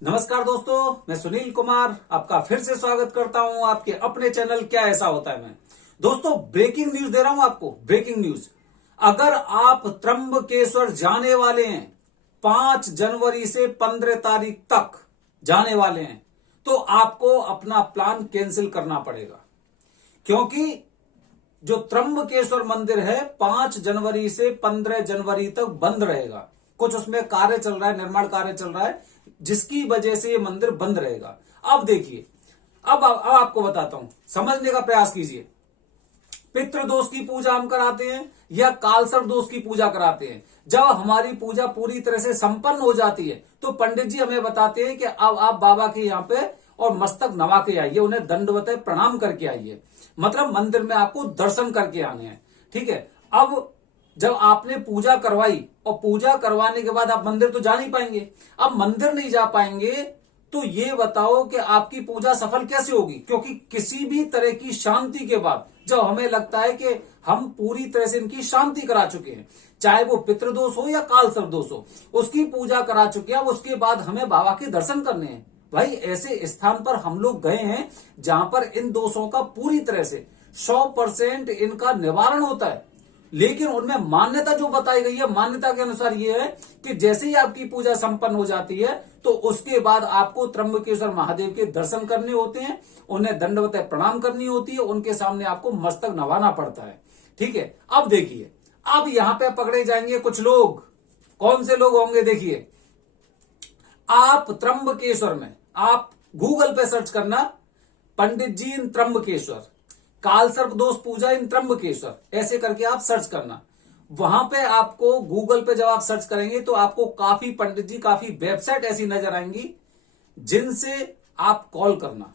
नमस्कार दोस्तों, मैं सुनील कुमार आपका फिर से स्वागत करता हूं आपके अपने चैनल क्या ऐसा होता है में। दोस्तों, ब्रेकिंग न्यूज दे रहा हूं आपको। ब्रेकिंग न्यूज, अगर आप त्र्यंबकेश्वर जाने वाले हैं 5 जनवरी से 15 तारीख तक जाने वाले हैं तो आपको अपना प्लान कैंसिल करना पड़ेगा, क्योंकि जो त्र्यंबकेश्वर मंदिर है 5 जनवरी से 15 जनवरी तक बंद रहेगा। कुछ उसमें कार्य चल रहा है, निर्माण कार्य चल रहा है, जिसकी वजह से ये मंदिर बंद रहेगा। अब देखिए, अब आपको बताता हूं, समझने का प्रयास कीजिए। पितृदोष की पूजा हम कराते हैं या कालसर्प दोष की पूजा कराते हैं। जब हमारी पूजा पूरी तरह से संपन्न हो जाती है तो पंडित जी हमें बताते हैं कि अब आप बाबा के यहाँ पे और मस्तक नवा के आइए, उन्हें दंडवत प्रणाम करके आइए, मतलब मंदिर में आपको दर्शन करके आने हैं। ठीक है। अब जब आपने पूजा करवाई और पूजा करवाने के बाद आप मंदिर तो जा नहीं पाएंगे। अब मंदिर नहीं जा पाएंगे तो ये बताओ कि आपकी पूजा सफल कैसे होगी, क्योंकि किसी भी तरह की शांति के बाद जब हमें लगता है कि हम पूरी तरह से इनकी शांति करा चुके हैं, चाहे वो पितृदोष हो या कालसर्प दोष हो, उसकी पूजा करा चुके हैं, उसके बाद हमें बाबा के दर्शन करने हैं। भाई, ऐसे स्थान पर हम लोग गए हैं जहां पर इन दोषों का पूरी तरह से 100% इनका निवारण होता है, लेकिन उनमें मान्यता जो बताई गई है, मान्यता के अनुसार ये है कि जैसे ही आपकी पूजा संपन्न हो जाती है तो उसके बाद आपको त्र्यंबकेश्वर महादेव के दर्शन करने होते हैं, उन्हें दंडवत प्रणाम करनी होती है, उनके सामने आपको मस्तक नवाना पड़ता है। ठीक है। अब देखिए, अब यहां पे पकड़े जाएंगे कुछ लोग। कौन से लोग होंगे? देखिए, आप त्र्यंबकेश्वर में आप गूगल पे सर्च करना, पंडित जी इन त्र्यंबकेश्वर, कालसर्प दोष पूजा इन त्र्यंबकेश्वर, ऐसे करके आप सर्च करना। वहां पे आपको गूगल पे जब आप सर्च करेंगे तो आपको काफी पंडित जी, काफी वेबसाइट ऐसी नजर आएंगी जिनसे आप कॉल करना।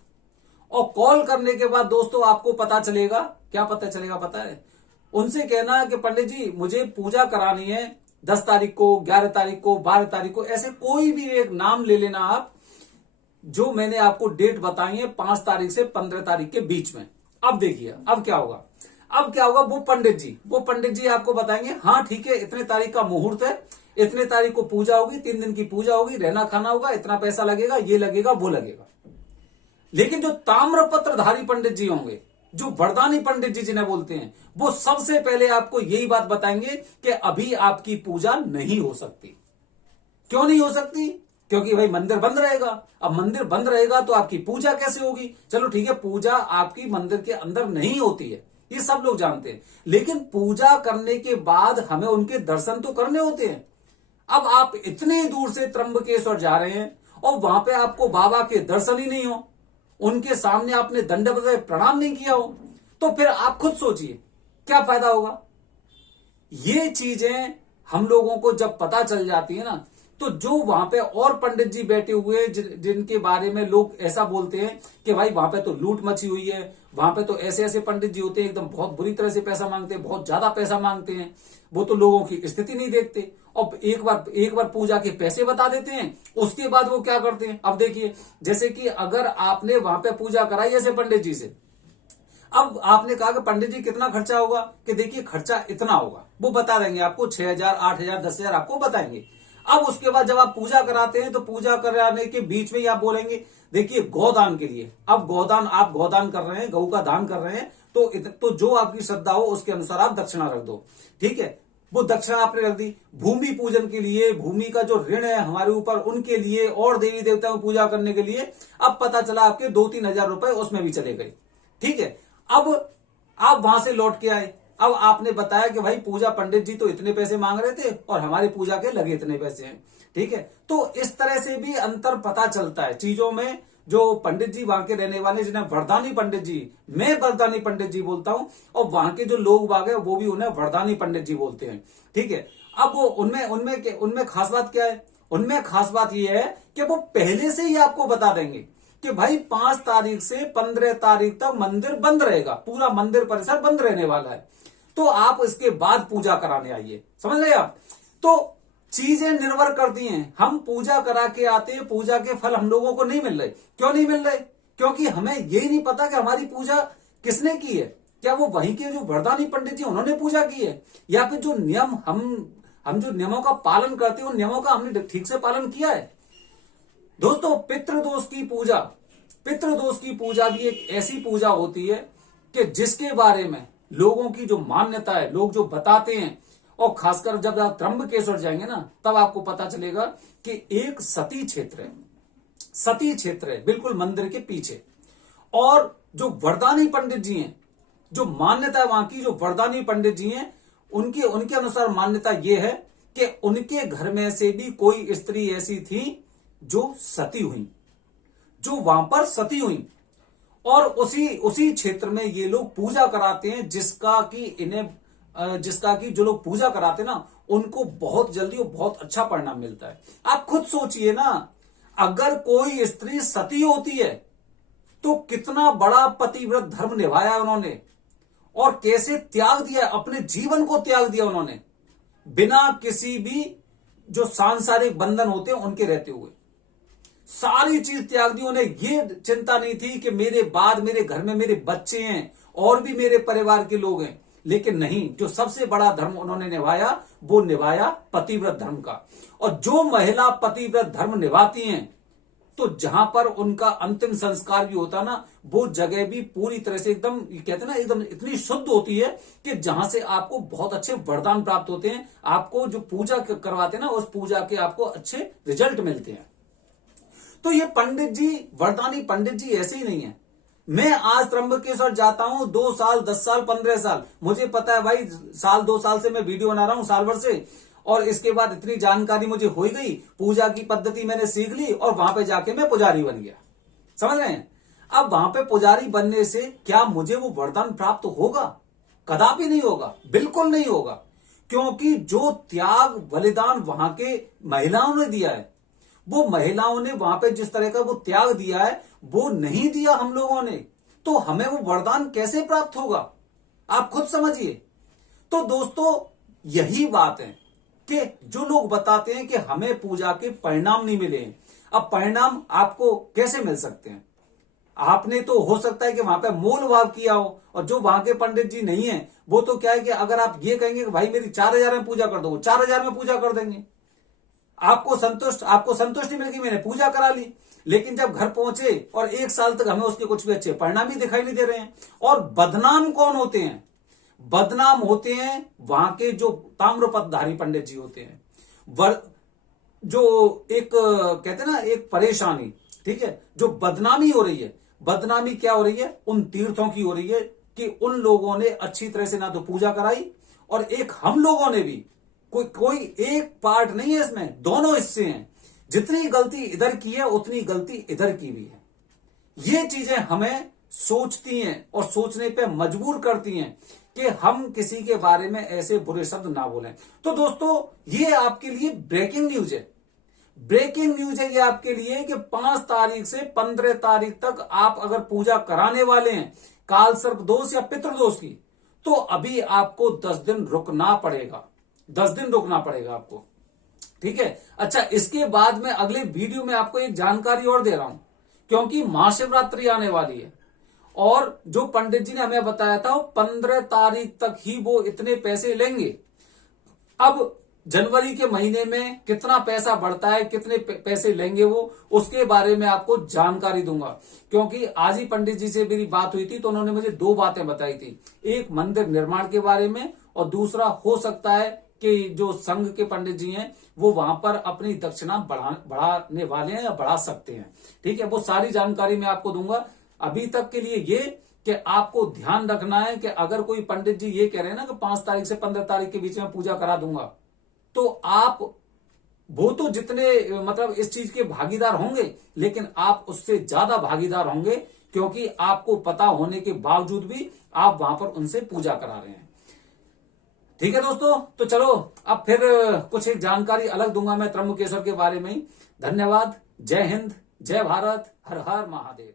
और कॉल करने के बाद दोस्तों आपको पता चलेगा, क्या पता चलेगा पता है? उनसे कहना कि पंडित जी मुझे पूजा करानी है 10 तारीख को, 11 तारीख को, 12 तारीख को, ऐसे कोई भी एक नाम ले लेना आप, जो मैंने आपको डेट बताई है 5 तारीख से 15 तारीख के बीच में। अब देखिए, अब क्या होगा? अब क्या होगा? वो पंडित जी आपको बताएंगे, हाँ ठीक है, इतने तारीख का मुहूर्त है, इतने तारीख को पूजा होगी, 3 दिन की पूजा होगी, रहना खाना होगा, इतना पैसा लगेगा, ये लगेगा, वो लगेगा। लेकिन जो ताम्रपत्रधारी पंडित जी होंगे, जो वरदानी पंडित जी जिन्हें बोलते हैं, वो सबसे पहले आपको यही बात बताएंगे कि अभी आपकी पूजा नहीं हो सकती। क्यों नहीं हो सकती? क्योंकि भाई मंदिर बंद रहेगा। अब मंदिर बंद रहेगा तो आपकी पूजा कैसे होगी? चलो ठीक है, पूजा आपकी मंदिर के अंदर नहीं होती है, ये सब लोग जानते हैं, लेकिन पूजा करने के बाद हमें उनके दर्शन तो करने होते हैं। अब आप इतने दूर से त्र्यंबकेश्वर जा रहे हैं और वहां पे आपको बाबा के दर्शन ही नहीं हो, उनके सामने आपने दंडवत प्रणाम नहीं किया हो, तो फिर आप खुद सोचिए क्या फायदा होगा। ये चीजें हम लोगों को जब पता चल जाती है ना, तो जो वहां पे और पंडित जी बैठे हुए जिनके बारे में लोग ऐसा बोलते हैं कि भाई वहां पे तो लूट मची हुई है, वहां पे तो ऐसे ऐसे पंडित जी होते हैं, एकदम बहुत बुरी तरह से पैसा मांगते हैं, बहुत ज्यादा पैसा मांगते हैं, वो तो लोगों की स्थिति नहीं देखते, और एक बार पूजा के पैसे बता देते हैं, उसके बाद वो क्या करते हैं। अब देखिए, जैसे कि अगर आपने वहां पे पूजा कराई ऐसे पंडित जी से, अब आपने कहा कि पंडित जी कितना खर्चा होगा, कि देखिए खर्चा इतना होगा, वो बता देंगे आपको, 6,000, 8,000, 10,000 आपको बताएंगे। अब उसके बाद जब आप पूजा कराते हैं तो पूजा कराने के बीच में ही आप बोलेंगे देखिए गौदान के लिए, अब गौदान, आप गौदान कर रहे हैं, गऊ का दान कर रहे हैं, तो जो आपकी श्रद्धा हो उसके अनुसार आप दक्षिणा रख दो। ठीक है, वो दक्षिणा आपने रख दी। भूमि पूजन के लिए, भूमि का जो ऋण है हमारे ऊपर, उनके लिए, और देवी देवताओं की पूजा करने के लिए, अब पता चला आपके 2-3 हजार रुपए उसमें भी चले गए। ठीक है। अब आप वहां से लौट के आए, अब आपने बताया कि भाई पूजा पंडित जी तो इतने पैसे मांग रहे थे और हमारी पूजा के लगे इतने पैसे हैं। ठीक है। तो इस तरह से भी अंतर पता चलता है चीजों में। जो पंडित जी वहां के रहने वाले, जिन्हें वरदानी पंडित जी, मैं वरदानी पंडित जी बोलता हूं, और वहां के जो लोग बाग है वो भी उन्हें वरदानी पंडित जी बोलते हैं। ठीक है। अब वो उनमें खास बात क्या है? उनमें खास बात यह है कि वो पहले से ही आपको बता देंगे कि भाई 5 तारीख से 15 तारीख तक मंदिर बंद रहेगा, पूरा मंदिर परिसर बंद रहने वाला है, तो आप इसके बाद पूजा कराने आइए। समझ रहे आप? तो चीजें निर्भर करती हैं। हम पूजा करा के आते हैं, पूजा के फल हम लोगों को नहीं मिल रहे। क्यों नहीं मिल रहे? क्योंकि हमें यही नहीं पता कि हमारी पूजा किसने की है। क्या वो वहीं के जो वरदानी पंडित जी उन्होंने पूजा की है, या फिर जो नियम हम जो नियमों का पालन करते हैं उन नियमों का हमने ठीक से पालन किया है। दोस्तों पितृदोष की पूजा भी एक ऐसी पूजा होती है कि जिसके बारे में लोगों की जो मान्यता है, लोग जो बताते हैं, और खासकर जब आप त्र्यंबकेश्वर जाएंगे ना, तब आपको पता चलेगा कि एक सती क्षेत्र है बिल्कुल मंदिर के पीछे। और जो वरदानी पंडित जी हैं, जो मान्यता है वहां की, जो वरदानी पंडित जी हैं, उनके अनुसार मान्यता यह है कि उनके घर में से भी कोई स्त्री ऐसी थी जो सती हुई, जो वहां पर सती हुई। और उसी क्षेत्र में ये लोग पूजा कराते हैं, जिसका कि जो लोग पूजा कराते हैं ना, उनको बहुत जल्दी और बहुत अच्छा परिणाम मिलता है। आप खुद सोचिए ना, अगर कोई स्त्री सती होती है तो कितना बड़ा पतिव्रत धर्म निभाया है उन्होंने, और कैसे त्याग दिया, अपने जीवन को त्याग दिया उन्होंने, बिना किसी भी जो सांसारिक बंधन होते हैं उनके रहते हुए सारी चीज त्याग दी। उन्हें ये चिंता नहीं थी कि मेरे बाद मेरे घर में मेरे बच्चे हैं और भी मेरे परिवार के लोग हैं, लेकिन नहीं, जो सबसे बड़ा धर्म उन्होंने निभाया वो निभाया पतिव्रत धर्म का। और जो महिला पतिव्रत धर्म निभाती हैं, तो जहां पर उनका अंतिम संस्कार भी होता ना, वो जगह भी पूरी तरह से एकदम, कहते हैं ना, एकदम इतनी शुद्ध होती है कि जहां से आपको बहुत अच्छे वरदान प्राप्त होते हैं। आपको जो पूजा करवाते हैं ना, उस पूजा के आपको अच्छे रिजल्ट मिलते हैं। तो ये पंडित जी, वरदानी पंडित जी ऐसे ही नहीं है। मैं आज त्र्यंबकेश्वर जाता हूं 2 साल, 10 साल, 15 साल, मुझे पता है भाई, साल 2 साल से मैं वीडियो बना रहा हूं, साल भर से, और इसके बाद इतनी जानकारी मुझे हो गई, पूजा की पद्धति मैंने सीख ली, और वहां पे जाके मैं पुजारी बन गया। समझ रहे हैं? अब वहां पे पुजारी बनने से क्या मुझे वो वरदान प्राप्त होगा? कदापि नहीं होगा, बिल्कुल नहीं होगा। क्योंकि जो त्याग बलिदान वहां के महिलाओं ने दिया है, वो महिलाओं ने वहां पे जिस तरह का वो त्याग दिया है, वो नहीं दिया हम लोगों ने, तो हमें वो वरदान कैसे प्राप्त होगा? आप खुद समझिए। तो दोस्तों यही बात है कि जो लोग बताते हैं कि हमें पूजा के परिणाम नहीं मिले हैं, अब परिणाम आपको कैसे मिल सकते हैं? आपने तो हो सकता है कि वहां पे मोल भाव किया हो, और जो वहां के पंडित जी नहीं है, वो तो क्या है कि अगर आप ये कहेंगे कि भाई मेरी 4000 में पूजा कर दो, 4000 में पूजा कर देंगे, आपको संतुष्टि मिल गई, मैंने पूजा करा ली। लेकिन जब घर पहुंचे और 1 साल तक हमें उसके कुछ भी अच्छे परिणाम ही दिखाई नहीं दे रहे हैं। और बदनाम कौन होते हैं? बदनाम होते हैं वहां के जो ताम्रपत्रधारी पंडित जी होते हैं, जो एक कहते हैं ना, एक परेशानी, ठीक है, जो बदनामी हो रही है। बदनामी क्या हो रही है? उन तीर्थों की हो रही है कि उन लोगों ने अच्छी तरह से ना तो पूजा कराई, और एक हम लोगों ने भी, कोई एक पार्ट नहीं है इसमें, दोनों हिस्से हैं। जितनी गलती इधर की है उतनी गलती इधर की भी है। ये चीजें हमें सोचती हैं और सोचने पे मजबूर करती हैं कि हम किसी के बारे में ऐसे बुरे शब्द ना बोलें। तो दोस्तों ये आपके लिए ब्रेकिंग न्यूज है। ब्रेकिंग न्यूज है ये आपके लिए कि 5 तारीख से 15 तारीख तक आप अगर पूजा कराने वाले हैं काल सर्प दोष या पितृदोष की, तो अभी आपको 10 दिन रुकना पड़ेगा। 10 दिन रुकना पड़ेगा आपको, ठीक है। अच्छा, इसके बाद में अगले वीडियो में आपको एक जानकारी और दे रहा हूं, क्योंकि महाशिवरात्रि आने वाली है, और जो पंडित जी ने हमें बताया था, 15 तारीख तक ही वो इतने पैसे लेंगे। अब जनवरी के महीने में कितना पैसा बढ़ता है, कितने पैसे लेंगे वो, उसके बारे में आपको जानकारी दूंगा। क्योंकि आज ही पंडित जी से मेरी बात हुई थी, तो उन्होंने मुझे 2 बातें बताई थी। एक मंदिर निर्माण के बारे में, और दूसरा हो सकता है कि जो संघ के पंडित जी हैं वो वहां पर अपनी दक्षिणा बढ़ाने वाले हैं या बढ़ा सकते हैं, ठीक है। वो सारी जानकारी मैं आपको दूंगा। अभी तक के लिए ये कि आपको ध्यान रखना है कि अगर कोई पंडित जी ये कह रहे हैं ना कि 5 तारीख से 15 तारीख के बीच में पूजा करा दूंगा, तो आप वो तो जितने मतलब इस चीज के भागीदार होंगे, लेकिन आप उससे ज्यादा भागीदार होंगे, क्योंकि आपको पता होने के बावजूद भी आप वहां पर उनसे पूजा करा रहे हैं। ठीक है दोस्तों, तो चलो अब फिर कुछ एक जानकारी अलग दूंगा मैं त्र्यंबकेश्वर के बारे में ही। धन्यवाद। जय हिंद, जय भारत, हर हर महादेव।